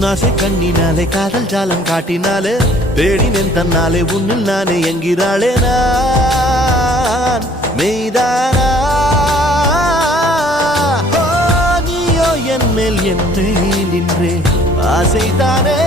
உன்னாசை கண்ணினாலே காதல் ஜாலம் காட்டினாலே தேடினேன் தன்னாலே உன்னில் நானே என்கிறாளே நான் மெய்தானா நீயோ என் மேல் என்னே நின்றே ஆசைதானே